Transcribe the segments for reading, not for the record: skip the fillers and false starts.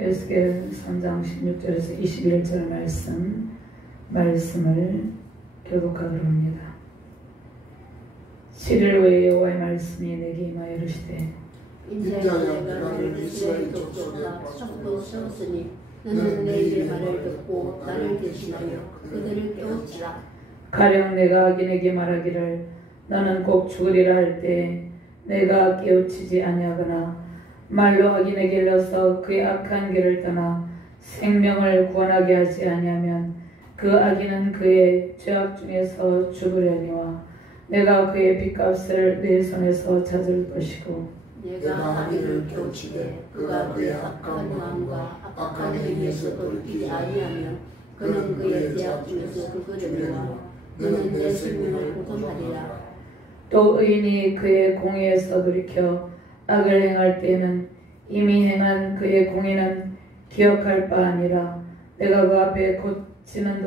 에스겔 3장 16절에서 21절 말씀을 교독하도록 합니다. 7일 후에 여호와의 말씀이 내게 임하여 이르시되 인자야 내가 이스라엘 족속과 첩도 세웠으니 너는 내 일의 말을 듣고 나를 대신하여 그들을 깨우치라. 가령 내가 악인에게 말하기를 너는 꼭 죽으리라 할 때 내가 깨우치지 아니하거나 말로 악인에게 일러서 그의 악한 길을 떠나 생명을 구원하게 하지 아니하면 그 악인은 그의 죄악 중에서 죽으려니와 내가 그의 빚값을 내 손에서 찾을 것이고 내가 악인을 깨우치되 그가 그의 악한 마음과 악한 행위에서 돌이키지 아니하면 그는 그의 죄악 중에서 죽으려니와 너는 내 생명을 구원하리라. 또 의인이 그의 공의에서 돌이켜 악을 행할 때에는 이미 행한 그의 공의는 기억할 바 아니라 내가 그 앞에 거치는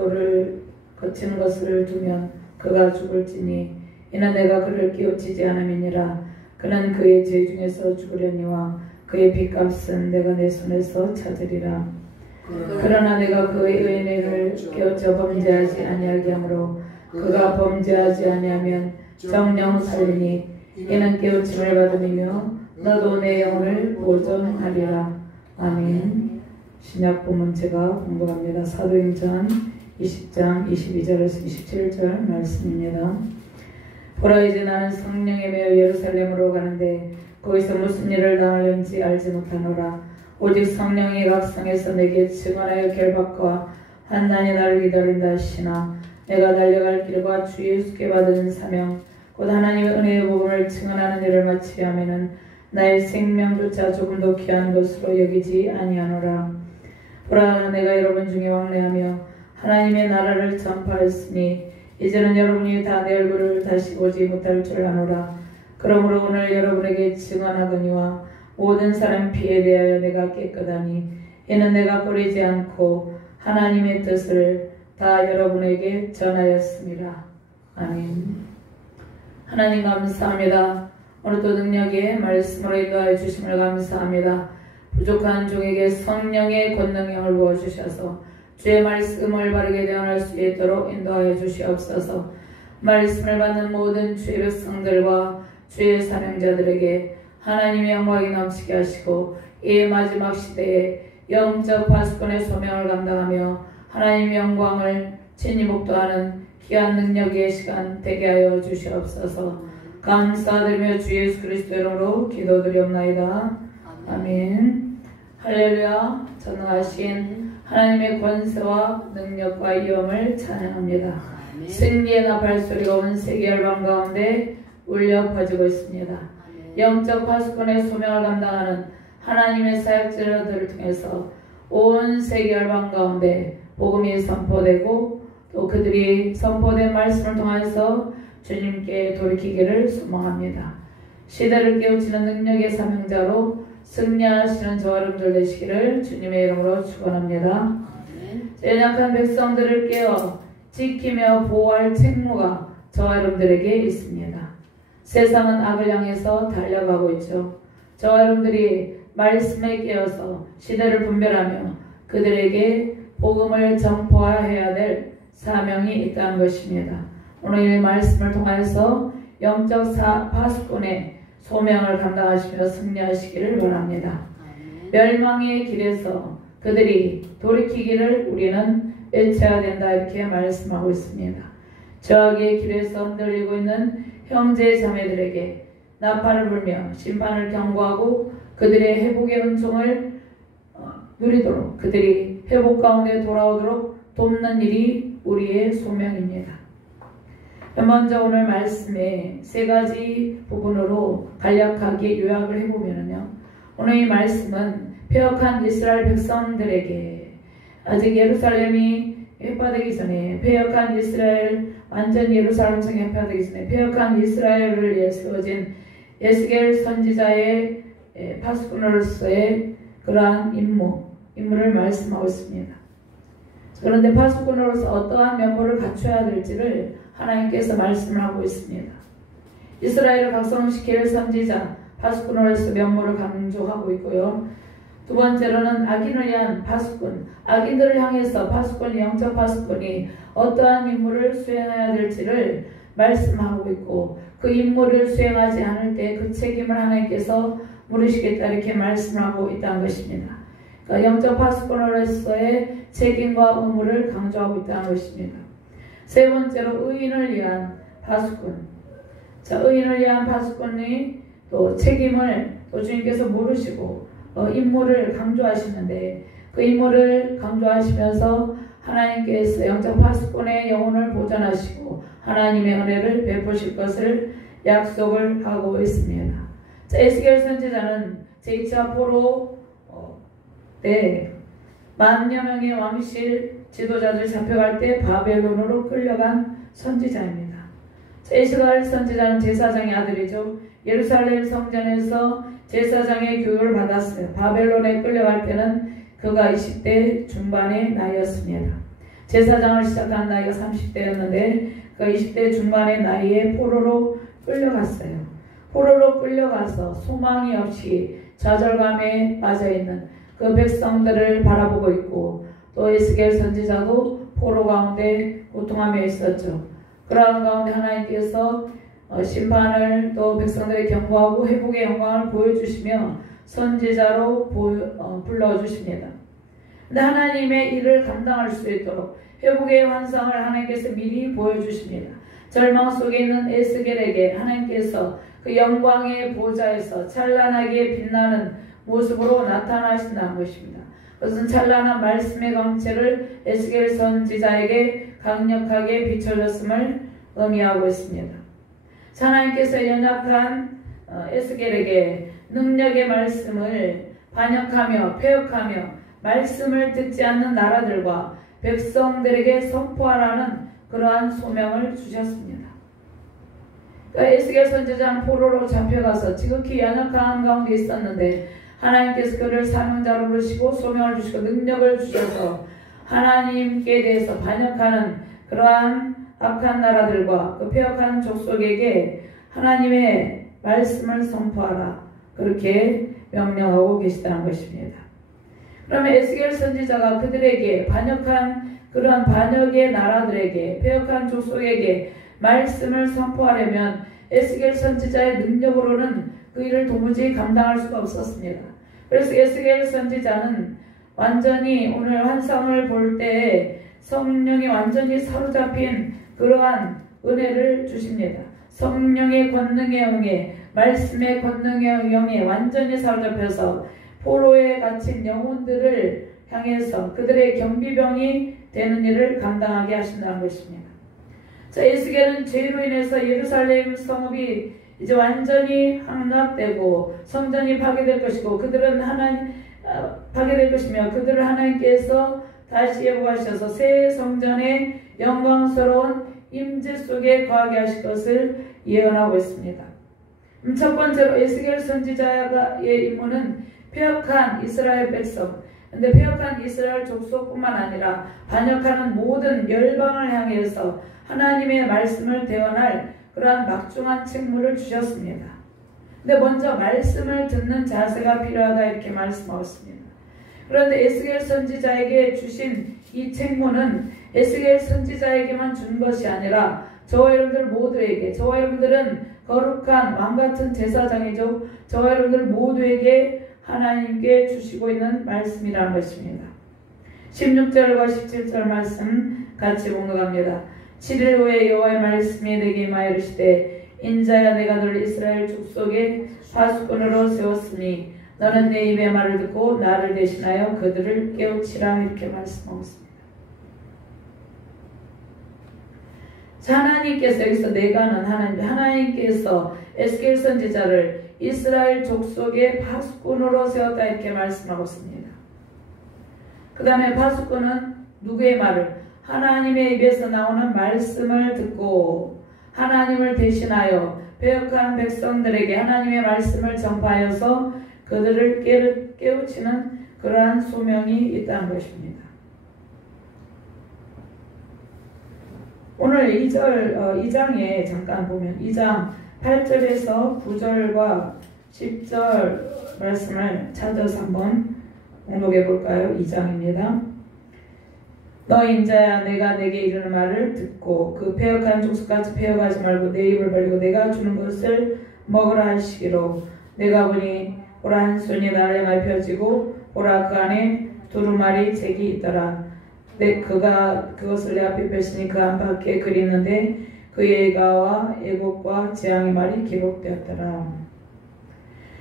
것을 두면 그가 죽을지니 이는 내가 그를 깨우치지 않음이니라. 그는 그의 죄 중에서 죽으려니와 그의 빚값은 내가 내 손에서 찾으리라. 그러나 내가 그의 의인을 깨우쳐 범죄하지 아니하게 하므로 그가 범죄하지 아니하면 정령 살리니 이는 깨우침을 받음이며 너도 내 영혼을 보존하리라. 아멘. 신약 본문 제가 공부합니다. 사도행전 20장 22절에서 27절 말씀입니다. 보라 이제 나는 성령에 매여 예루살렘으로 가는데 거기서 무슨 일을 당하려는지 알지 못하노라. 오직 성령이 각 성에서 내게 증언하여 결박과 환난이 나를 기다린다 하시나 내가 달려갈 길과 주 예수께 받은 사명 곧 하나님의 은혜의 복음을 증언하는 일을 마치려 하면은 나의 생명조차 조금도 귀한 것으로 여기지 아니하노라. 보라 내가 여러분 중에 왕래하며 하나님의 나라를 전파했으니 이제는 여러분이 다 내 얼굴을 다시 보지 못할 줄 아노라. 그러므로 오늘 여러분에게 증언하거니와 모든 사람 피에 대하여 내가 깨끗하니 이는 내가 꺼리지 않고 하나님의 뜻을 다 여러분에게 전하였습니다. 아멘. 하나님 감사합니다. 오늘도 능력의 말씀으로 인도하여 주심을 감사합니다. 부족한 종에게 성령의 권능형을 부어주셔서 주의 말씀을 바르게 대언할 수 있도록 인도하여 주시옵소서. 말씀을 받는 모든 주의 백성들과 주의 사명자들에게 하나님의 영광이 넘치게 하시고 이 마지막 시대에 영적 파수꾼의 소명을 감당하며 하나님의 영광을 친히 목도하는 귀한 능력의 시간 되게 하여 주시옵소서. 감사드리며 주 예수 그리스도 이름으로 기도드리옵나이다. 아멘. 할렐루야. 전능하신 하나님의 권세와 능력과 위엄을 찬양합니다. 승리의 나팔소리가 온 세계 열방 가운데 울려 퍼지고 있습니다. 영적 파수꾼의 소명을 감당하는 하나님의 사역자들을 통해서 온 세계 열방 가운데 복음이 선포되고 또 그들이 선포된 말씀을 통해서 주님께 돌이키기를 소망합니다. 시대를 깨우치는 능력의 사명자로 승리하시는 저와 여러분들 되시기를 주님의 이름으로 축원합니다. 연약한 백성들을 깨워 지키며 보호할 책무가 저와 여러분들에게 있습니다. 세상은 악을 향해서 달려가고 있죠. 저와 여러분들이 말씀에 깨어서 시대를 분별하며 그들에게 복음을 전파해야 될 사명이 있다는 것입니다. 오늘 이 말씀을 통해서 영적 파수꾼의 소명을 감당하시며 승리하시기를 바랍니다. 멸망의 길에서 그들이 돌이키기를 우리는 외쳐야 된다 이렇게 말씀하고 있습니다. 저악의 길에서 흔들리고 있는 형제 자매들에게 나팔을 불며 심판을 경고하고 그들의 회복의 은총을 누리도록 그들이 회복 가운데 돌아오도록 돕는 일이 우리의 소명입니다. 먼저 오늘 말씀에 세 가지 부분으로 간략하게 요약을 해보면요. 오늘 이 말씀은 패역한 이스라엘 백성들에게 아직 예루살렘이 회파되기 전에 패역한 이스라엘 완전 예루살렘 성이 회파되기 전에 패역한 이스라엘을 위해 세워진 에스겔 선지자의 파수꾼으로서의 그러한 임무를 말씀하고 있습니다. 그런데 파수꾼으로서 어떠한 면모를 갖춰야 될지를 하나님께서 말씀을 하고 있습니다. 이스라엘을 각성시킬 선지자 파수꾼으로서 면모를 강조하고 있고요. 두 번째로는 악인을 위한 파수꾼, 악인들을 향해서 파수꾼이, 영적 파수꾼이 어떠한 임무를 수행해야 될지를 말씀하고 있고, 그 임무를 수행하지 않을 때 그 책임을 하나님께서 물으시겠다 이렇게 말씀하고 있다는 것입니다. 그러니까 영적 파수꾼으로서의 책임과 의무를 강조하고 있다는 것입니다. 세 번째로 의인을 위한 파수꾼. 자, 의인을 위한 파수꾼이 또 책임을 또 주님께서 물으시고 임무를 강조하시는데, 그 임무를 강조하시면서 하나님께서 영적 파수꾼의 영혼을 보존하시고 하나님의 은혜를 베푸실 것을 약속을 하고 있습니다. 자, 에스겔 선지자는 제2차 포로 때 10,000여 명의 왕실 지도자들 잡혀갈 때 바벨론으로 끌려간 선지자입니다. 에스겔 선지자는 제사장의 아들이죠. 예루살렘 성전에서 제사장의 교육을 받았어요. 바벨론에 끌려갈 때는 그가 20대 중반의 나이였습니다. 제사장을 시작한 나이가 30대였는데 그 20대 중반의 나이에 포로로 끌려갔어요. 포로로 끌려가서 소망이 없이 좌절감에 빠져있는 그 백성들을 바라보고 있고, 또 에스겔 선지자도 포로 가운데 고통하며 있었죠. 그러한 가운데 하나님께서 심판을 또 백성들의 경고하고 회복의 영광을 보여주시며 선지자로 불러주십니다. 근데 하나님의 일을 감당할 수 있도록 회복의 환상을 하나님께서 미리 보여주십니다. 절망 속에 있는 에스겔에게 하나님께서 그 영광의 보좌에서 찬란하게 빛나는 모습으로 나타나신다는 것입니다. 그것은 찬란한 말씀의 광채를 에스겔 선지자에게 강력하게 비춰줬음을 의미하고 있습니다. 하나님께서 연약한 에스겔에게 능력의 말씀을 반역하며 폐역하며 말씀을 듣지 않는 나라들과 백성들에게 선포하라는 그러한 소명을 주셨습니다. 그러니까 에스겔 선지자는 포로로 잡혀가서 지극히 연약한 가운데 있었는데 하나님께서 그를 사명자로 부르시고 소명을 주시고 능력을 주셔서 하나님께 대해서 반역하는 그러한 악한 나라들과 그 폐역한 족속에게 하나님의 말씀을 선포하라, 그렇게 명령하고 계시다는 것입니다. 그러면 에스겔 선지자가 그들에게 반역한 그러한 반역의 나라들에게 폐역한 족속에게 말씀을 선포하려면 에스겔 선지자의 능력으로는 그 일을 도무지 감당할 수가 없었습니다. 그래서 에스겔 선지자는 완전히 오늘 환상을 볼 때에 성령이 완전히 사로잡힌 그러한 은혜를 주십니다. 성령의 권능에 응해 말씀의 권능에 응해 완전히 사로잡혀서 포로에 갇힌 영혼들을 향해서 그들의 경비병이 되는 일을 감당하게 하신다는 것입니다. 자, 에스겔은 죄로 인해서 예루살렘 성읍이 이제 완전히 함락되고 성전이 파괴될 것이고 그들은 파괴될 것이며 그들을 하나님께서 다시 회복하셔서 새 성전의 영광스러운 임재 속에 거하게 하실 것을 예언하고 있습니다. 첫 번째로 에스겔 선지자의 임무는 폐역한 이스라엘 백성, 근데 폐역한 이스라엘 족속뿐만 아니라 반역하는 모든 열방을 향해서 하나님의 말씀을 대언할 그러한 막중한 책무를 주셨습니다. 근데 먼저 말씀을 듣는 자세가 필요하다 이렇게 말씀하고 있습니다. 그런데 에스겔 선지자에게 주신 이 책무는 에스겔 선지자에게만 준 것이 아니라 저와 여러분들 모두에게, 저와 여러분들은 거룩한 왕같은 제사장이죠. 저와 여러분들 모두에게 하나님께 주시고 있는 말씀이라는 것입니다. 16절과 17절 말씀 같이 공독합니다. 7일 후에 여호와의 말씀이 내게 임하여 이르시되 인자야 내가 너를 이스라엘 족속의 파수꾼으로 세웠으니 너는 내 입의 말을 듣고 나를 대신하여 그들을 깨우치라 이렇게 말씀하고 있습니다. 하나님께서 여기서 내가는 하나님께서 에스겔 선지자를 이스라엘 족속의 파수꾼으로 세웠다 이렇게 말씀하고 있습니다. 그 다음에 파수꾼은 누구의 말을? 하나님의 입에서 나오는 말씀을 듣고 하나님을 대신하여 배역한 백성들에게 하나님의 말씀을 전파하여서 그들을 깨우치는 그러한 소명이 있다는 것입니다. 오늘 2장에 잠깐 보면 2장 8절에서 9절과 10절 말씀을 찾아서 한번 공독해 볼까요? 2장입니다. 너 인자야, 내가 내게 이르는 말을 듣고 그 패역한 족속같이 패역하지 말고 내 입을 벌리고 내가 주는 것을 먹으라 하시기로. 내가 보니 보라, 한 손이 나를 향하여 펴지고 보라, 그 안에 두루마리 책이 있더라. 그가 그것을 내 앞에 펼치니 그 안팎에 글이 있는데 그의 애가와 애곡과 재앙의 말이 기록되었더라.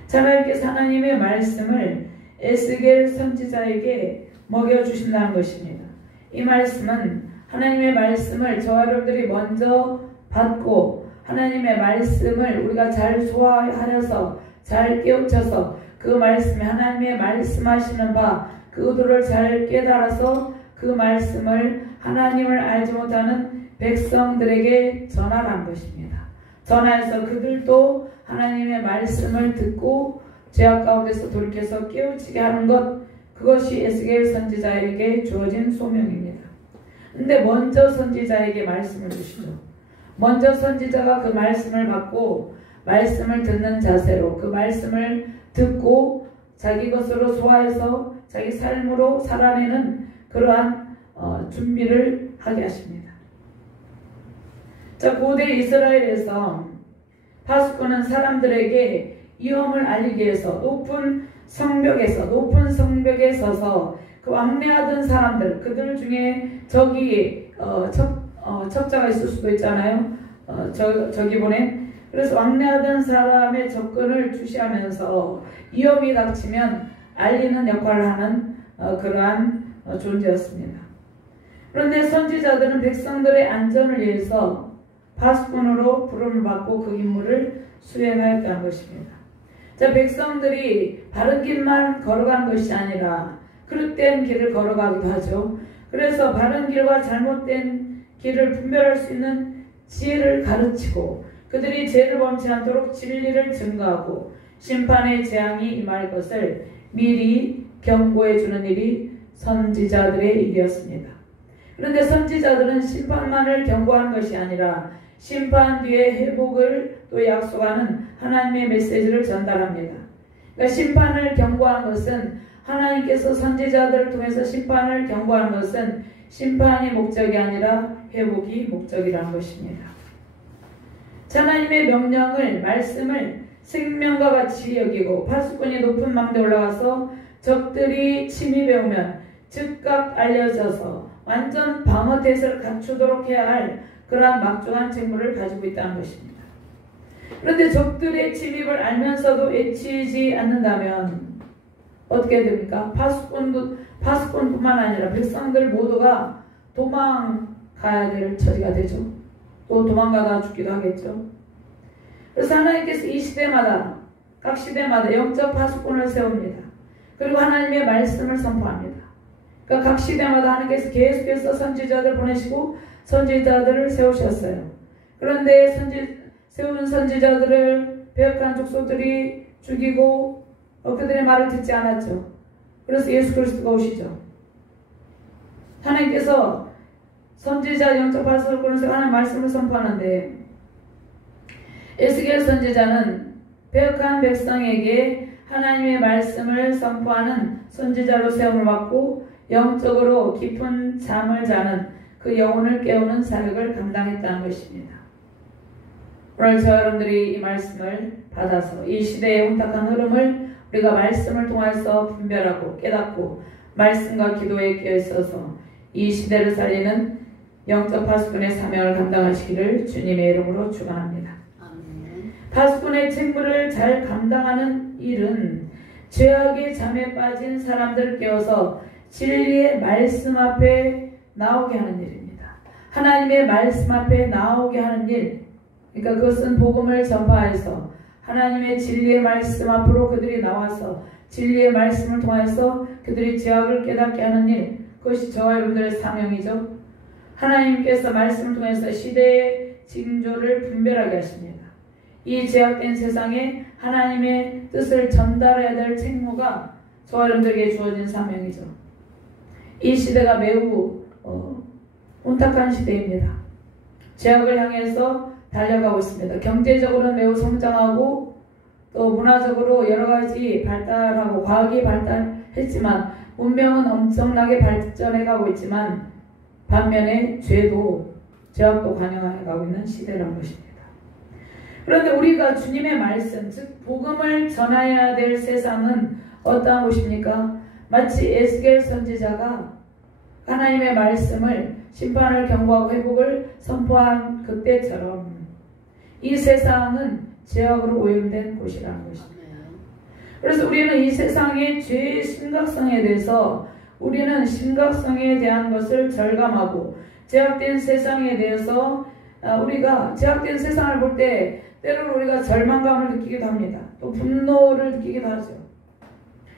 자, 이렇게 하나님의 말씀을 에스겔 선지자에게 먹여주신다는 것입니다. 이 말씀은 하나님의 말씀을 저와 여러분들이 먼저 받고 하나님의 말씀을 우리가 잘 소화하여서 잘 깨우쳐서 그 말씀에 하나님의 말씀하시는 바 그 의도를 잘 깨달아서 그 말씀을 하나님을 알지 못하는 백성들에게 전하라는 것입니다. 전하여서 그들도 하나님의 말씀을 듣고 죄악 가운데서 돌이켜서 깨우치게 하는 것, 그것이 에스겔 선지자에게 주어진 소명입니다. 근데 먼저 선지자에게 말씀을 주시죠. 먼저 선지자가 그 말씀을 받고 말씀을 듣는 자세로 그 말씀을 듣고 자기 것으로 소화해서 자기 삶으로 살아내는 그러한 준비를 하게 하십니다. 자, 고대 이스라엘에서 파수꾼은 사람들에게 위험을 알리기 위해서 높은 성벽에 서서 그 왕래하던 사람들, 그들 중에 적이 첩자가 있을 수도 있잖아요. 저기보내. 그래서 왕래하던 사람의 접근을 주시하면서 위험이 닥치면 알리는 역할을 하는 그러한 존재였습니다. 그런데 선지자들은 백성들의 안전을 위해서 파수꾼으로 부름을 받고 그 임무를 수행하였다는 것입니다. 자, 백성들이 바른 길만 걸어가는 것이 아니라 그릇된 길을 걸어가기도 하죠. 그래서 바른 길과 잘못된 길을 분별할 수 있는 지혜를 가르치고 그들이 죄를 범치 않도록 진리를 증거하고 심판의 재앙이 임할 것을 미리 경고해 주는 일이 선지자들의 일이었습니다. 그런데 선지자들은 심판만을 경고하는 것이 아니라 심판 뒤에 회복을 또 약속하는 하나님의 메시지를 전달합니다. 그러니까 심판을 경고하는 것은 하나님께서 선지자들을 통해서 심판을 경고하는 것은 심판이 목적이 아니라 회복이 목적이라는 것입니다. 하나님의 명령을, 말씀을 생명과 같이 여기고 파수꾼이 높은 망대에 올라가서 적들이 침입해 오면 즉각 알려져서 완전 방어 태세를 갖추도록 해야 할 그러한 막중한 책무를 가지고 있다는 것입니다. 그런데 적들의 침입을 알면서도 애치지 않는다면 어떻게 됩니까? 파수꾼뿐만 아니라 백성들 모두가 도망가야 될 처지가 되죠. 또 도망가다 죽기도 하겠죠. 그래서 하나님께서 이 시대마다, 각 시대마다 영적 파수꾼을 세웁니다. 그리고 하나님의 말씀을 선포합니다. 그러니까 각 시대마다 하나님께서 계속해서 선지자들 보내시고 선지자들을 세우셨어요. 그런데 세운 선지자들을 배역한 족속들이 죽이고 그들의 말을 듣지 않았죠. 그래서 예수 그리스도가 오시죠. 하나님께서 선지자 영적 파수꾼을 세워 하나님의 말씀을 선포하는데 에스겔 선지자는 배역한 백성에게 하나님의 말씀을 선포하는 선지자로 세움을 받고 영적으로 깊은 잠을 자는 그 영혼을 깨우는 사역을 감당했다는 것입니다. 오늘 저 여러분들이 이 말씀을 받아서 이 시대의 혼탁한 흐름을 우리가 말씀을 통해서 분별하고 깨닫고 말씀과 기도에 끼어 있어서 이 시대를 살리는 영적 파수꾼의 사명을 감당하시기를 주님의 이름으로 축원합니다. 파수꾼의 책무를 잘 감당하는 일은 죄악의 잠에 빠진 사람들을 깨워서 진리의 말씀 앞에 나오게 하는 일입니다. 하나님의 말씀 앞에 나오게 하는 일, 그러니까 그것은 복음을 전파해서 하나님의 진리의 말씀 앞으로 그들이 나와서 진리의 말씀을 통해서 그들이 죄악을 깨닫게 하는 일, 그것이 저와 여러분들의 사명이죠. 하나님께서 말씀을 통해서 시대의 징조를 분별하게 하십니다. 이 죄악된 세상에 하나님의 뜻을 전달해야 될 책무가 저와 여러분들에게 주어진 사명이죠. 이 시대가 매우 혼탁한 시대입니다. 죄악을 향해서 달려가고 있습니다. 경제적으로는 매우 성장하고 또 문화적으로 여러 가지 발달하고 과학이 했지만 문명은 엄청나게 발전해 가고 있지만 반면에 죄악도 관영해 가고 있는 시대라는 것입니다. 그런데 우리가 주님의 말씀, 즉 복음을 전해야 될 세상은 어떠한 곳입니까? 마치 에스겔 선지자가 하나님의 말씀을 심판을 경고하고 회복을 선포한 그때처럼 이 세상은 죄악으로 오염된 곳이라는 것입니다. 그래서 우리는 이 세상의 죄의 심각성에 대해서 우리는 심각성에 대한 것을 절감하고 죄악된 세상에 대해서 우리가 죄악된 세상을 볼 때 때로는 우리가 절망감을 느끼기도 합니다. 또 분노를 느끼기도 하죠.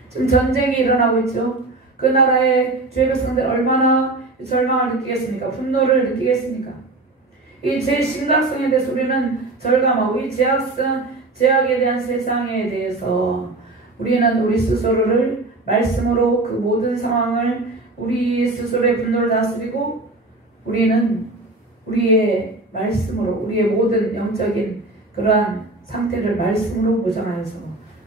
지금 전쟁이 일어나고 있죠. 그 나라의 주의 백성들 얼마나 절망을 느끼겠습니까? 분노를 느끼겠습니까? 이 죄의 심각성에 대해서 우리는 절감하고 이 죄악에 대한 세상에 대해서 우리는 우리 스스로를 말씀으로 그 모든 상황을 우리 스스로의 분노를 다스리고 우리는 우리의 말씀으로 우리의 모든 영적인 그러한 상태를 말씀으로 무장하여서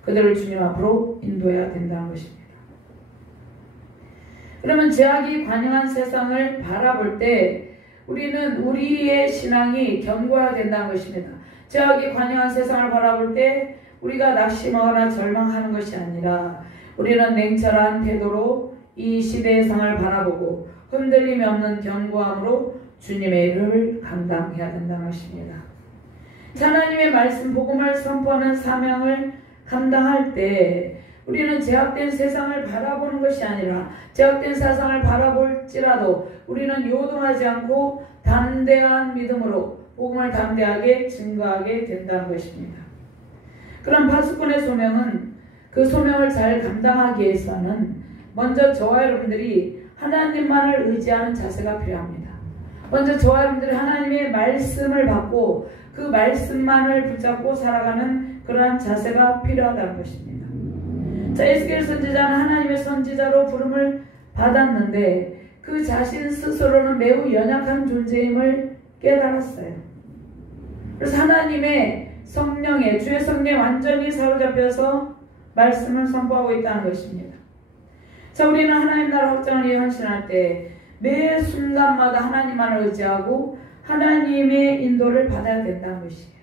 그들을 주님 앞으로 인도해야 된다는 것입니다. 그러면 죄악이 관영한 세상을 바라볼 때 우리는 우리의 신앙이 견고해야 된다는 것입니다. 죄악이 관영한 세상을 바라볼 때 우리가 낙심하거나 절망하는 것이 아니라 우리는 냉철한 태도로 이 시대의 상을 바라보고 흔들림이 없는 견고함으로 주님의 일을 감당해야 된다는 것입니다. 하나님의 말씀 복음을 선포하는 사명을 감당할 때 우리는 죄악된 세상을 바라보는 것이 아니라 죄악된 세상을 바라볼지라도 우리는 요동하지 않고 담대한 믿음으로 복음을 담대하게 증거하게 된다는 것입니다. 그럼 파수꾼의 소명은 그 소명을 잘 감당하기 위해서는 먼저 저와 여러분들이 하나님만을 의지하는 자세가 필요합니다. 먼저 저와 여러분들이 하나님의 말씀을 받고 그 말씀만을 붙잡고 살아가는 그러한 자세가 필요하다는 것입니다. 자, 에스겔 선지자는 하나님의 선지자로 부름을 받았는데 그 자신 스스로는 매우 연약한 존재임을 깨달았어요. 그래서 하나님의 성령에 주의 성령에 완전히 사로잡혀서 말씀을 선포하고 있다는 것입니다. 자, 우리는 하나님 나라 확장을 위해 헌신할 때 매 순간마다 하나님만을 의지하고 하나님의 인도를 받아야 된다는 것이에요.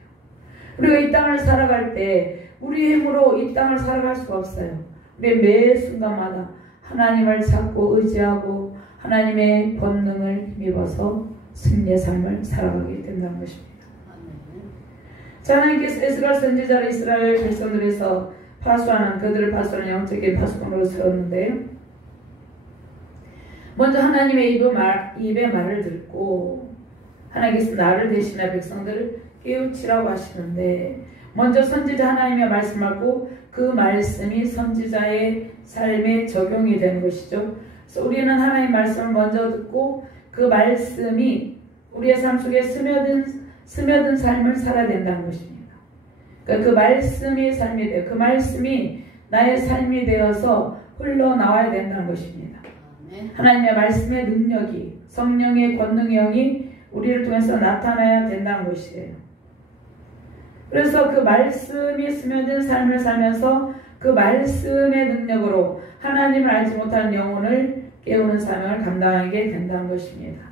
우리가 이 땅을 살아갈 때 우리 힘으로 이 땅을 살아갈 수가 없어요. 우리 매 순간마다 하나님을 찾고 의지하고 하나님의 권능을 힘입어서 승리의 삶을 살아가게 된다는 것입니다. 자, 하나님께서 에스겔 선지자를 이스라엘 백성들에서 그들을 파수하는 영적인 파수꾼으로 세웠는데요. 먼저 하나님의 입의 말을 듣고 하나님께서 나를 대신해 백성들을 깨우치라고 하시는데 먼저 선지자 하나님의 말씀을 받고 그 말씀이 선지자의 삶에 적용이 되는 것이죠. 그래서 우리는 하나님의 말씀을 먼저 듣고 그 말씀이 우리의 삶 속에 스며든 삶을 살아야 된다는 것입니다. 그러니까 그 말씀이 삶이 되어 그 말씀이 나의 삶이 되어서 흘러나와야 된다는 것입니다. 하나님의 말씀의 능력이 성령의 권능의 영이 우리를 통해서 나타나야 된다는 것이에요. 그래서 그 말씀이 스며든 삶을 살면서 그 말씀의 능력으로 하나님을 알지 못하는 영혼을 깨우는 사명을 감당하게 된다는 것입니다.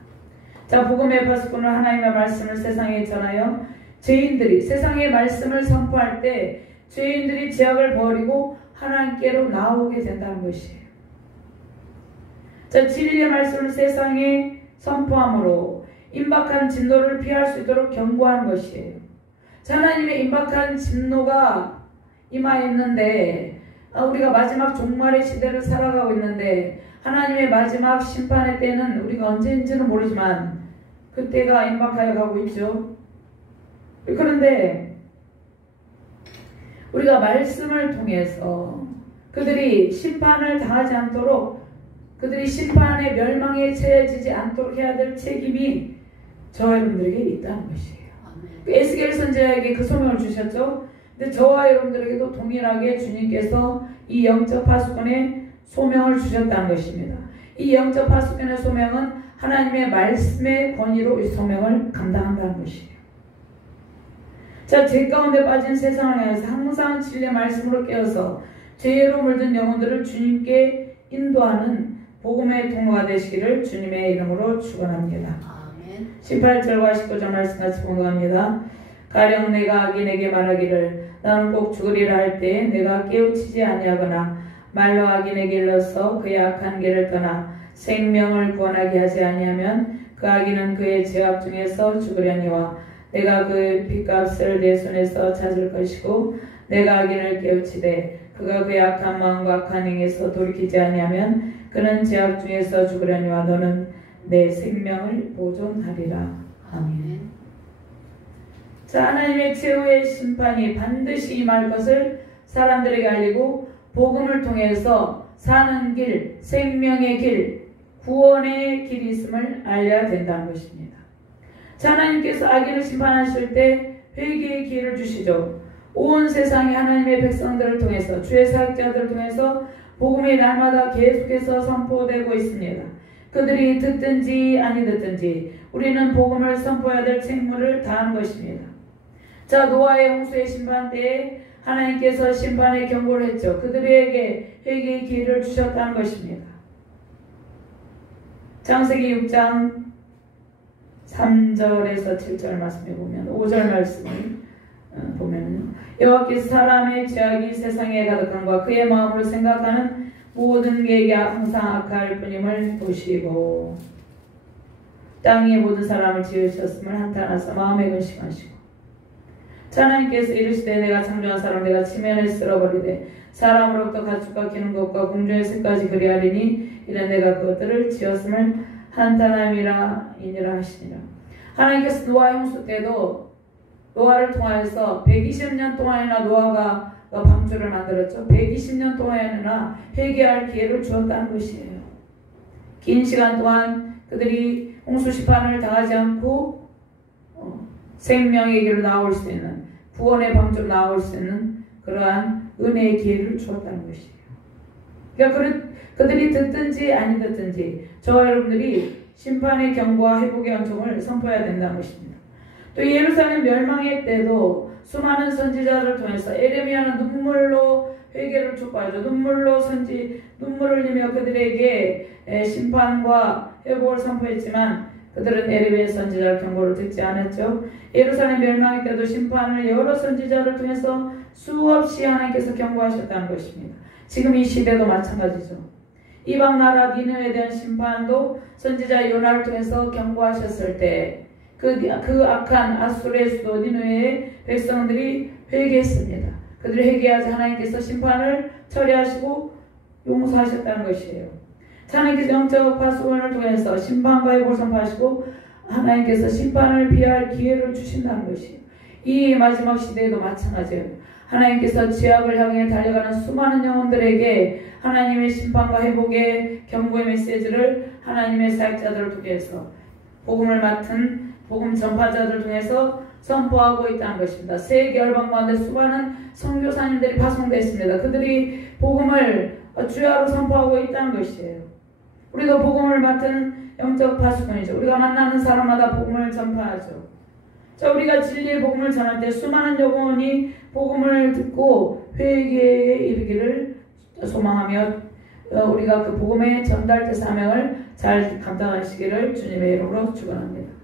자, 복음의 파수꾼은 하나님의 말씀을 세상에 전하여 죄인들이 세상의 말씀을 선포할 때 죄인들이 죄악을 버리고 하나님께로 나오게 된다는 것이에요. 자, 진리의 말씀을 세상에 선포함으로 임박한 진노를 피할 수 있도록 경고하는 것이에요. 자, 하나님의 임박한 진노가 임하였는데 우리가 마지막 종말의 시대를 살아가고 있는데 하나님의 마지막 심판의 때는 우리가 언제인지는 모르지만 그때가 임박하여 가고 있죠. 그런데 우리가 말씀을 통해서 그들이 심판을 당하지 않도록 그들이 심판의 멸망에 처해지지 않도록 해야 될 책임이 저와 여러분들에게 있다는 것이에요. 에스겔 선지자에게 그 소명을 주셨죠. 근데 저와 여러분들에게도 동일하게 주님께서 이 영적 파수꾼의 소명을 주셨다는 것입니다. 이 영적 파수꾼의 소명은 하나님의 말씀의 권위로 이 소명을 감당한다는 것이에요. 자, 죄 가운데 빠진 세상을 향해서 항상 진리의 말씀으로 깨어서 죄로 물든 영혼들을 주님께 인도하는 복음의 통로가 되시기를 주님의 이름으로 축원합니다. 18절과 19절 말씀 같이 봉독합니다. 가령 내가 악인에게 말하기를 너는 꼭 죽으리라 할 때에 내가 깨우치지 아니하거나 말로 악인에게 일러서 그의 악한 길을 떠나 생명을 구원하게 하지 아니하면 그 악인은 그의 죄악 중에서 죽으려니와 내가 그 빚값을 내 손에서 찾을 것이고 내가 악인을 깨우치되 그가 그의 악한 마음과 악한 행에서 돌이키지 아니하면 그는 죄악 중에서 죽으려니와 너는 내 생명을 보존하리라. 아멘. 자, 하나님의 최후의 심판이 반드시 임할 것을 사람들에게 알리고 복음을 통해서 사는 길, 생명의 길, 구원의 길이 있음을 알려야 된다는 것입니다. 자, 하나님께서 악인을 심판하실 때 회개의 기회를 주시죠. 온 세상에 하나님의 백성들을 통해서 주의 사역자들을 통해서 복음이 날마다 계속해서 선포되고 있습니다. 그들이 듣든지 아니 듣든지 우리는 복음을 선포해야 될 책무를 다하는 것입니다. 자, 노아의 홍수의 심판 때에 하나님께서 심판의 경고를 했죠. 그들에게 회개의 기회를 주셨다는 것입니다. 창세기 6장 3절에서 7절 말씀에 보면 5절 말씀을 보면요. 여호와께서 사람의 죄악이 세상에 가득함과 그의 마음으로 생각하는 모든 계획이 항상 악할 뿐임을 보시고 땅 위의 모든 사람을 지으셨음을 한탄하사 마음에 근심하시고 하나님께서 이르시되 내가 창조한 사람 내가 지면에 쓸어버리되 사람으로부터 가축과 기는 것과 공중의 새까지 그리하리니 이는 내가 그것들을 지었음을 한탄함이라 이니라 하시니라. 하나님께서 노아 홍수 때도 노아를 통하여서 120년 동안이나 노아가 방주를 만들었죠. 120년 동안이나 회개할 기회를 주었다는 것이에요. 긴 시간 동안 그들이 홍수 심판을 당하지 않고 생명의 길로 나올 수 있는 구원의 방주로 나올 수 있는 그러한 은혜의 기회를 주었다는 것이에요. 그러니까 그들이 듣든지 아니 듣든지 저와 여러분들이 심판의 경고와 회복의 은총을 선포해야 된다는 것입니다. 또 예루살렘 멸망의 때도 수많은 선지자를 통해서 에레미야는 눈물로 회개를 촉구하죠. 눈물로 눈물을 흘리며 그들에게 심판과 회복을 선포했지만 그들은 에레미야 선지자의 경고를 듣지 않았죠. 예루살렘 멸망의 때도 심판을 여러 선지자를 통해서 수없이 하나님께서 경고하셨다는 것입니다. 지금 이 시대도 마찬가지죠. 이방 나라 니느웨에 대한 심판도 선지자 요나를 통해서 경고하셨을 때 그 악한 아수르의 수도 니느웨의 백성들이 회개했습니다. 그들이 회개하자 하나님께서 심판을 처리하시고 용서하셨다는 것이에요. 하나님께서 영적 파수꾼을 통해서 심판과 회복을 선포하시고 하나님께서 심판을 피할 기회를 주신다는 것이에요. 이 마지막 시대에도 마찬가지예요. 하나님께서 죄악을 향해 달려가는 수많은 영혼들에게 하나님의 심판과 회복의 경고의 메시지를 하나님의 사역자들을 통해서 복음을 맡은 복음 전파자들을 통해서 선포하고 있다는 것입니다. 세계 열방 가운데 수많은 선교사님들이 파송됐습니다. 그들이 복음을 주야로 선포하고 있다는 것이에요. 우리도 복음을 맡은 영적 파수꾼이죠. 우리가 만나는 사람마다 복음을 전파하죠. 자, 우리가 진리의 복음을 전할 때 수많은 영혼이 복음을 듣고 회개에 이르기를 소망하며 우리가 그 복음의 전달자 사명을 잘 감당하시기를 주님의 이름으로 축원합니다.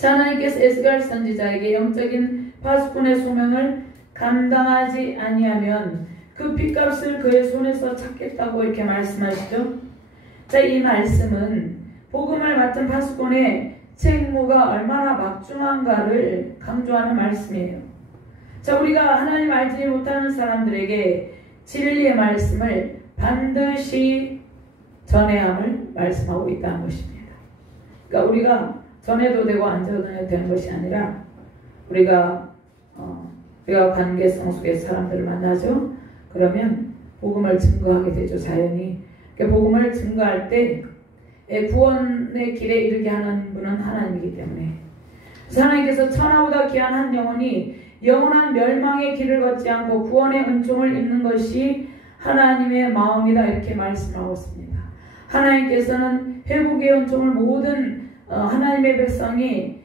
자, 하나님께서 에스겔 선지자에게 영적인 파수꾼의 소명을 감당하지 아니하면 그 빚값을 그의 손에서 찾겠다고 이렇게 말씀하시죠. 자, 이 말씀은 복음을 맡은 파수꾼의 책무가 얼마나 막중한가를 강조하는 말씀이에요. 자, 우리가 하나님 알지 못하는 사람들에게 진리의 말씀을 반드시 전해야 함을 말씀하고 있다는 것입니다. 그러니까 우리가 전해도 되고 안 전해도 되는 것이 아니라 우리가 관계성 속에 사람들을 만나죠. 그러면 복음을 증거하게 되죠. 자연히. 그러니까 복음을 증거할 때 구원의 길에 이르게 하는 분은 하나님이기 때문에 하나님께서 천하보다 귀한 한 영혼이 영원한 멸망의 길을 걷지 않고 구원의 은총을 입는 것이 하나님의 마음이다 이렇게 말씀하고 있습니다. 하나님께서는 회복의 은총을 모든 하나님의 백성이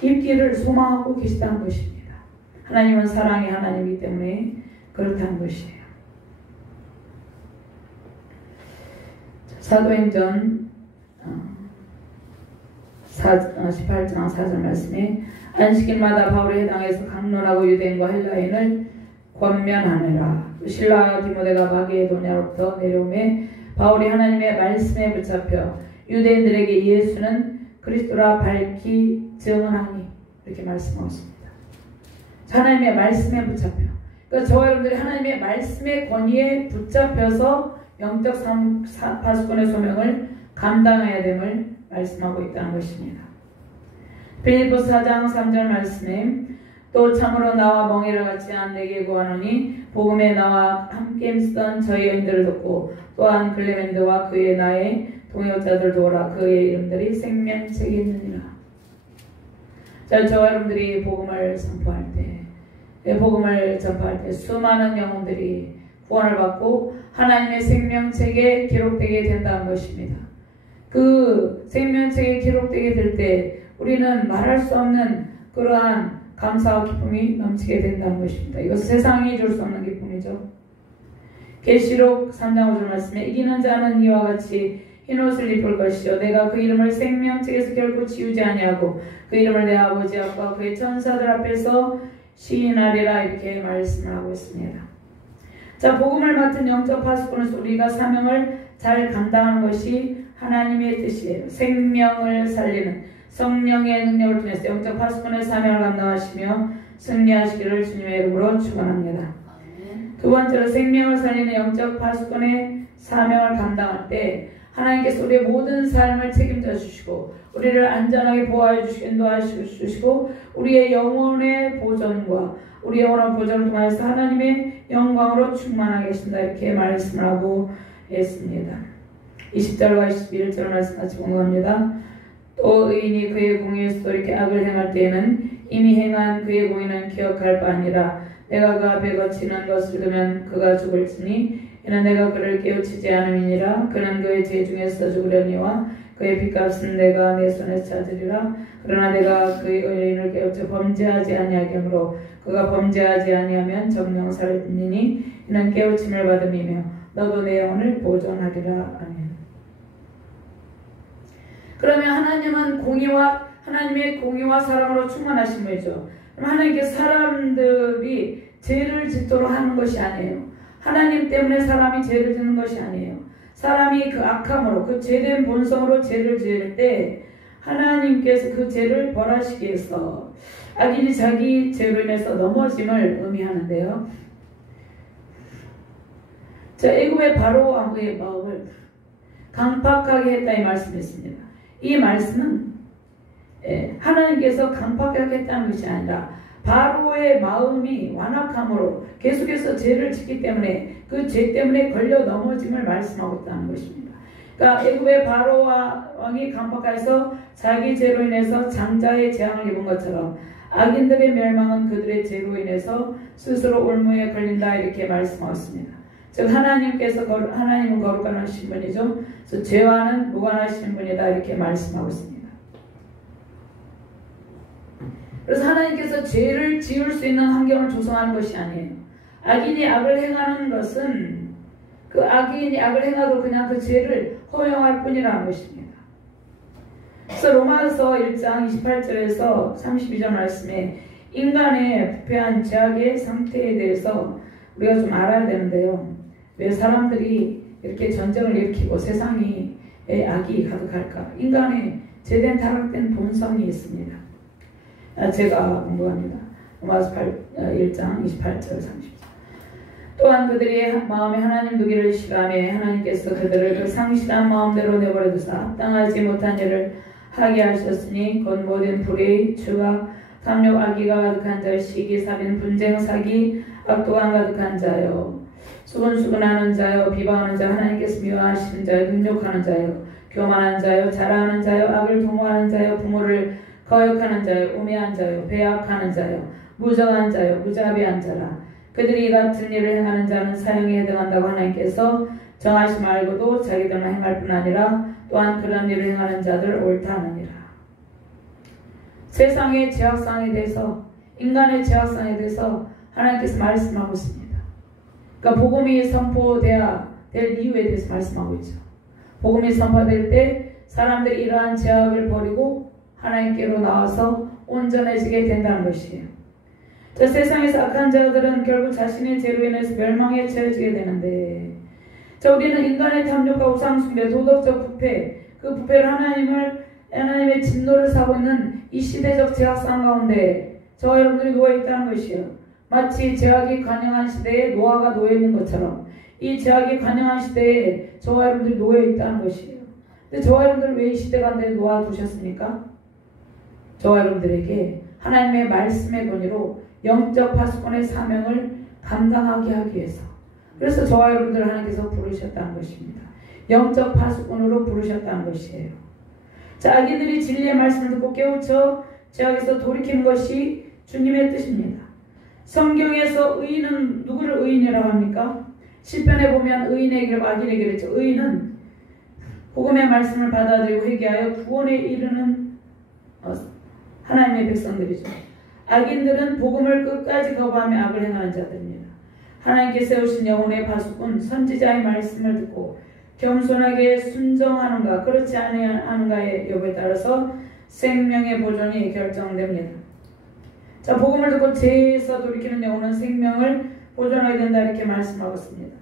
입기를 소망하고 계시다는 것입니다. 하나님은 사랑의 하나님이기 때문에 그렇다는 것이에요. 사도행전 18장 4절 말씀에 안식일마다 바울의 해당에서 강론하고 유대인과 헬라인을 권면하느라. 실라 디모데가 마게도냐로부터 내려오매 바울이 하나님의 말씀에 붙잡혀 유대인들에게 예수는 그리스도라 밝히 증언하니 이렇게 말씀하고 있습니다. 하나님의 말씀에 붙잡혀. 그러니까 저와 여러분들이 하나님의 말씀의 권위에 붙잡혀서 영적 파수꾼의 소명을 감당해야 됨을 말씀하고 있다는 것입니다. 빌립보서 4장 3절 말씀에 또 참으로 나와 멍에를 같이 한 내게 구하노니 복음에 나와 함께 힘쓰던 저희 여인들을 돕고 또한 클레멘드와 그의 나의 동역자들 도우라. 그의 이름들이 생명책에 있느니라. 자, 저와 여러분들이 복음을 선포할 때, 복음을 전파할 때 수많은 영혼들이 구원을 받고 하나님의 생명책에 기록되게 된다는 것입니다. 그 생명책에 기록되게 될 때 우리는 말할 수 없는 그러한 감사와 기쁨이 넘치게 된다는 것입니다. 이것은 세상이 줄 수 없는 기쁨이죠. 계시록 3장 5절 말씀에 이기는 자는 이와 같이 흰옷을 입을 것이요 내가 그 이름을 생명책에서 결코 지우지 아니하고 그 이름을 내 아버지 앞과 그의 천사들 앞에서 시인하리라. 이렇게 말씀을 하고 있습니다. 자, 복음을 맡은 영적 파수꾼은 우리가 사명을 잘 감당하는 것이 하나님의 뜻이에요. 생명을 살리는 성령의 능력을 통해서 영적 파수꾼의 사명을 감당하시며 승리하시기를 주님의 이름으로 축원합니다. 두 번째로 생명을 살리는 영적 파수꾼의 사명을 감당할 때 하나님께서 우리의 모든 삶을 책임져 주시고 우리를 안전하게 보호해 주시고 인도하여 주시고 우리의 영혼의 보존과 우리의 영혼의 보존을 통해서 하나님의 영광으로 충만하게 하신다. 이렇게 말씀을 하고 있습니다. 20절과 21절 말씀 같이 공부합니다. 또 의인이 그의 공의에서 돌이켜 악을 행할 때에는 이미 행한 그의 공의는 기억할 바 아니라 내가 그 앞에 거치는 것을 두면 그가 죽을지니 이는 내가 그를 깨우치지 않음이니라. 그는 그의 죄 중에서 죽으려니와 그의 빚값은 내가 내 손에서 찾으리라. 그러나 내가 그의 의인을 깨우쳐 범죄하지 아니하게 하므로 그가 범죄하지 아니하면 정령 살리니 이는 깨우침을 받음이며 너도 내 영혼을 보존하리라. 아멘. 그러면 하나님은 하나님의 공의와 사랑으로 충만하신 분이죠. 그럼 하나님께서 사람들이 죄를 짓도록 하는 것이 아니에요. 하나님 때문에 사람이 죄를 짓는 것이 아니에요. 사람이 그 악함으로 그 죄된 본성으로 죄를 지을 때 하나님께서 그 죄를 벌하시기 위해서 악인이 자기 죄로 인해서 넘어짐을 의미하는데요. 자, 애굽의 바로 왕의 마음을 강팍하게 했다 이 말씀이 있습니다. 이 말씀은 하나님께서 강팍하게 했다는 것이 아니라 바로의 마음이 완악함으로 계속해서 죄를 짓기 때문에 그 죄 때문에 걸려 넘어짐을 말씀하고 있다는 것입니다. 그러니까 애굽의 바로 왕이 강팍해서 자기 죄로 인해서 장자의 재앙을 입은 것처럼 악인들의 멸망은 그들의 죄로 인해서 스스로 올무에 걸린다. 이렇게 말씀하고 있습니다. 즉 하나님은 거룩한 분이죠. 그래서 죄와는 무관하신 분이다. 이렇게 말씀하고 있습니다. 그래서 하나님께서 죄를 지을 수 있는 환경을 조성하는 것이 아니에요. 악인이 악을 행하는 것은 그 악인이 악을 행하고 그냥 그 죄를 허용할 뿐이라는 것입니다. 그래서 로마서 1장 28절에서 32절 말씀에 인간의 부패한 죄악의 상태에 대해서 우리가 좀 알아야 되는데요. 왜 사람들이 이렇게 전쟁을 일으키고 세상에 악이 가득할까? 인간의 죄된 타락된 본성이 있습니다. 제가 공부합니다. 로마서 1장 28절 30절. 또한 그들이 마음에 하나님 두기를 싫어하며 하나님께서 그들을 그 상실한 마음대로 내버려 두사 합당하지 못한 일을 하게 하셨으니 곧 모든 불의, 추악, 탐욕, 악의가 가득한 자, 시기, 살인, 분쟁, 사기, 악독함 가득한 자요, 수근수근하는 자요, 비방하는 자, 하나님께서 미워하시는 자요, 능욕하는 자요, 교만한 자요, 자랑하는 자요, 악을 도모하는 자요, 부모를 거역하는 자요, 우매한 자요, 배악하는 자요, 무정한 자요, 무자비한 자라. 그들이 이 같은 일을 행하는 자는 사형에 해당한다고 하나님께서 정하심 말고도 자기들만 행할 뿐 아니라 또한 그런 일을 행하는 자들 옳다 하느니라. 세상의 죄악상에 대해서, 인간의 죄악상에 대해서 하나님께서 말씀하고 있습니다. 그러니까 복음이 선포돼야 될 이유에 대해서 말씀하고 있죠. 복음이 선포될 때 사람들이 이러한 제약을 버리고 하나님께로 나와서 온전해지게 된다는 것이에요. 저 세상에서 악한 자들은 결국 자신의 죄로 인해서 멸망에 처해지게 되는데, 자, 우리는 인간의 탐욕과 우상숭배, 도덕적 부패, 그 부패를 하나님의 진노를 사고 있는 이 시대적 제약상 가운데 저와 여러분들이 놓여있다는 것이에요. 마치 제약이 가능한 시대에 노아가 놓여있는 것처럼 이 제약이 가능한 시대에 저와 여러분들이 놓여있다는 것이에요. 근데 저와 여러분들 왜 이 시대 가운데 놓아두셨습니까? 저와 여러분들에게 하나님의 말씀의 권위로 영적 파수꾼의 사명을 감당하게 하기 위해서, 그래서 저와 여러분들 하나님께서 부르셨다는 것입니다. 영적 파수꾼으로 부르셨다는 것이에요. 자, 악인들이 진리의 말씀을 듣고 깨우쳐 죄악에서 돌이키는 것이 주님의 뜻입니다. 성경에서 의인은 누구를 의인이라고 합니까? 시편에 보면 의인에게 악인에게 그랬죠. 의인은 복음의 말씀을 받아들이고 회개하여 구원에 이르는 하나님의 백성들이죠. 악인들은 복음을 끝까지 거부하며 악을 행하는 자들입니다. 하나님께 세우신 영혼의 파수꾼 선지자의 말씀을 듣고 겸손하게 순종하는가 그렇지 않은가의 여부에 따라서 생명의 보존이 결정됩니다. 자, 복음을 듣고 죄에서 돌이키는 영혼은 생명을 보존하게 된다 이렇게 말씀하고 있습니다.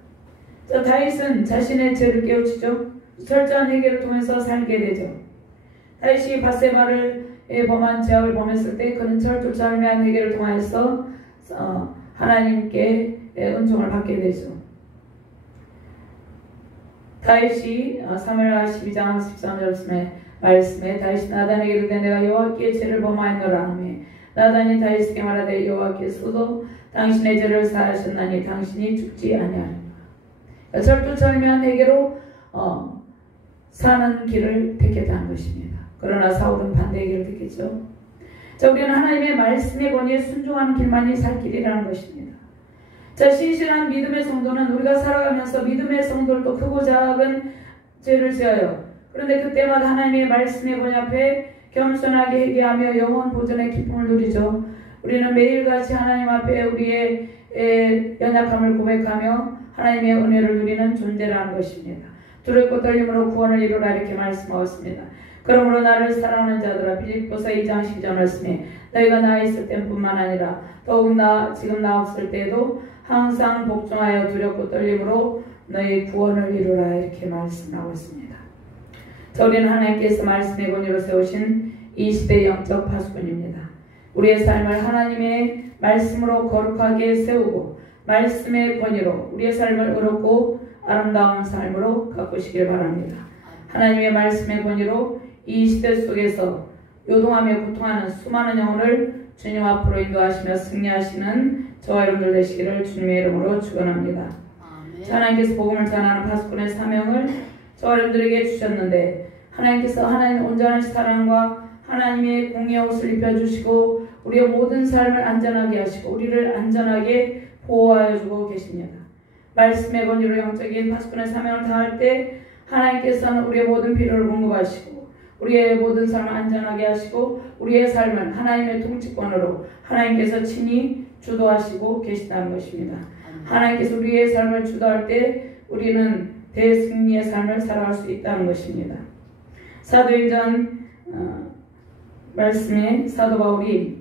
자, 다윗은 자신의 죄를 깨우치죠. 철저한 회개를 통해서 살게 되죠. 다윗이 밧세바를 범한 죄악을 범했을 때 그는 철저한 회개를 통하여서 하나님께 은총을 받게 되죠. 다윗이 사무엘하 12장 13절 말씀에 다윗이 나단에게 이르되 내가 여호와께 죄를 범하였노라 하며 나단이 다윗에게 말하되 여호와께서도 당신의 죄를 사하셨나니 당신이 죽지 아니하리라. 철두철미한 회개로 사는 길을 택했다는 것입니다. 그러나 사울은 반대의 길을 택했죠. 자, 우리는 하나님의 말씀의 권위에 순종하는 길만이 살 길이라는 것입니다. 자, 신실한 믿음의 성도는 우리가 살아가면서 믿음의 성도들도 크고 작은 죄를 지어요. 그런데 그때마다 하나님의 말씀의 권위 앞에 겸손하게 회개하며 영원 보존의 기쁨을 누리죠. 우리는 매일같이 하나님 앞에 우리의 연약함을 고백하며 하나님의 은혜를 누리는 존재라는 것입니다. 두렵고 떨림으로 구원을 이루라 이렇게 말씀하셨습니다. 그러므로 나를 사랑하는 자들아 빌립보서 2장 10절 말씀에 너희가 나 있을 때뿐만 아니라 더욱 지금 나 없을 때에도 항상 복종하여 두렵고 떨림으로 너희 구원을 이루라 이렇게 말씀하고 있습니다. 자, 우리는 하나님께서 말씀의 권위로 세우신 이 시대의 영적 파수꾼입니다. 우리의 삶을 하나님의 말씀으로 거룩하게 세우고 말씀의 권위로 우리의 삶을 의롭고 아름다운 삶으로 가꾸시길 바랍니다. 하나님의 말씀의 권위로 이 시대 속에서 요동하며 고통하는 수많은 영혼을 주님 앞으로 인도하시며 승리하시는 저와 여러분들 되시기를 주님의 이름으로 축원합니다. 하나님께서 복음을 전하는 파수꾼의 사명을 저와 여러분들에게 주셨는데 하나님께서 하나님의 온전한 사랑과 하나님의 공의의 옷을 입혀주시고 우리의 모든 삶을 안전하게 하시고 우리를 안전하게 보호하여 주고 계십니다. 말씀의 권위로 영적인 파수꾼의 사명을 다할 때 하나님께서는 우리의 모든 필요를 공급하시고 우리의 모든 삶을 안전하게 하시고 우리의 삶을 하나님의 통치권으로 하나님께서 친히 주도하시고 계시다는 것입니다. 하나님께서 우리의 삶을 주도할 때 우리는 대승리의 삶을 살아갈 수 있다는 것입니다. 사도행전 말씀에 사도 바울이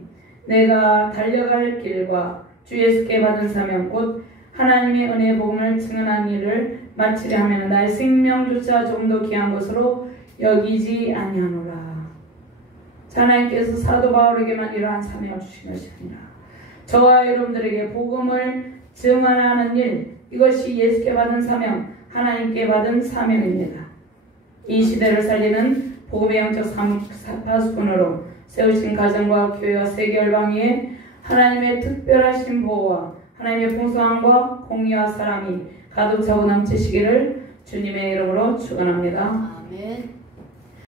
내가 달려갈 길과 주 예수께 받은 사명 곧 하나님의 은혜의 복음을 증언한 일을 마치려 하면 나의 생명조차 좀 더 귀한 것으로 여기지 아니하노라. 하나님께서 사도 바울에게만 이러한 사명을 주신 것이 아니라 저와 여러분들에게 복음을 증언하는 일, 이것이 예수께 받은 사명, 하나님께 받은 사명입니다. 이 시대를 살리는 복음의 영적 파수꾼으로 세우신 가정과 교회와 세계 열방 위에 하나님의 특별하신 보호와 하나님의 풍성함과 공의와 사랑이 가득 차고 넘치시기를 주님의 이름으로 축원합니다. 아멘.